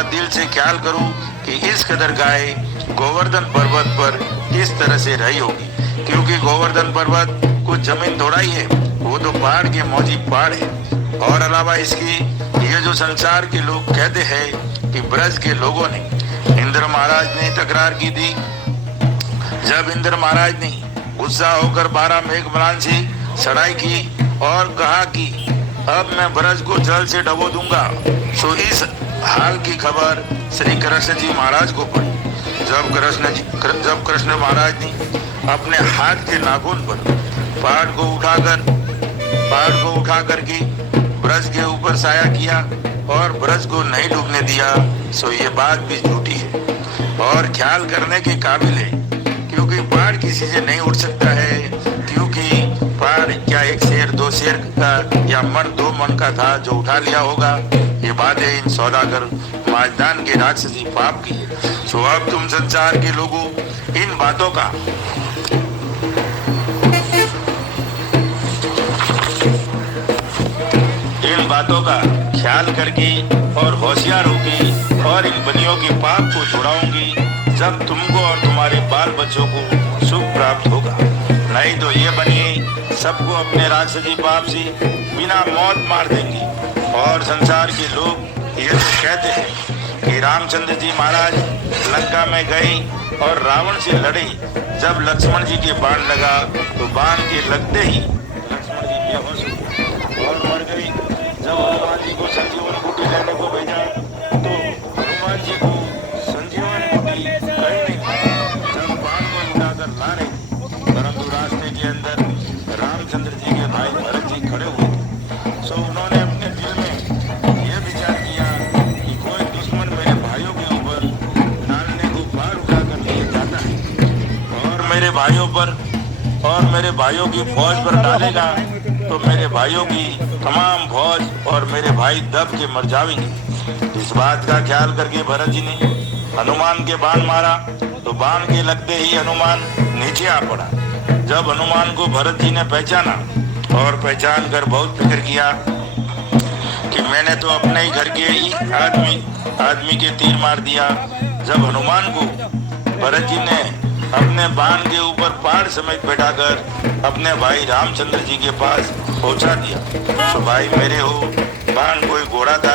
तुम्हारा दिल से ख्याल करूं कि इस कदर गाय गोवर्धन पर्वत पर किस तरह से रही होगी, क्योंकि गोवर्धन पर्वत कुछ जमीन थोड़ा ही है, वो तो पहाड़ के मौजी पहाड़ है। और अलावा इसकी ये जो संसार के लोग कहते हैं कि ब्रज के लोगों ने इंद्र महाराज ने तकरार की थी। जब इंद्र महाराज ने गुस्सा होकर 12 मेघमलान से चढ़ाई की और कहा कि अब मैं ब्रज को जल से डबो दूंगा, तो इस हाल की खबर श्री कृष्ण जी महाराज को पड़ी। जब कृष्ण महाराज ने अपने हाथ के नाखून पर पहाड़ को उठा करके ब्रज के ऊपर साया किया और ब्रज को नहीं डूबने दिया, सो ये बात भी झूठी है और ख्याल करने के काबिल है, क्योंकि पहाड़ किसी से नहीं उठ सकता है। क्योंकि पहाड़ क्या एक शेर 2 शेर का या मन 2 मन का था जो उठा लिया होगा। ये बातें इन सौदागर माजदान के राक्षसी पाप की है। सो अब तुम संसार के लोगों इन बातों का ख्याल करके और होशियार होके और इन बनियों के पाप को छुड़ाऊंगी, जब तुमको और तुम्हारे बाल बच्चों को सुख प्राप्त होगा। नहीं तो ये बनिए सबको अपने राक्षसी पाप से बिना मौत मार देंगे। और संसार के लोग ये तो कहते हैं कि रामचंद्र जी महाराज लंका में गए और रावण से लड़े। जब लक्ष्मण जी के बाण लगा तो बाण के लगते ही लक्ष्मण जी बेहोश हुए और मर गए। जब हनुमान जी को संजीवन बूटी लेने को भेजा तो हनुमान जी को संजीवन बूटी कहीं नहीं। जब बाण को उठाकर ला रहे थे, परंतु रास्ते के अंदर रामचंद्र जी के भाई भरत जी खड़े हुए थे। सो उन्होंने अपने दिल में यह विचार किया कि कोई दुश्मन मेरे भाइयों के ऊपर डालने को बाण उठाकर लिए जाता है और मेरे भाइयों की फौज पर डालेगा तो मेरे भाइयों की तमाम फौज और मेरे भाई दब के मर जाएंगे। इस बात का ख्याल करके भरत जी ने हनुमान के बाण मारा तो बाण के लगते ही हनुमान नीचे आ पड़ा। जब हनुमान को भरत जी ने पहचाना और पहचान कर बहुत फिक्र किया कि मैंने तो अपने ही घर के ही आदमी के तीर मार दिया। जब हनुमान को भरत जी ने अपने बाण के ऊपर पहाड़ समेत बैठाकर अपने भाई रामचंद्र जी के पास पहुंचा दिया। तो भाई मेरे हो, बाण कोई घोड़ा था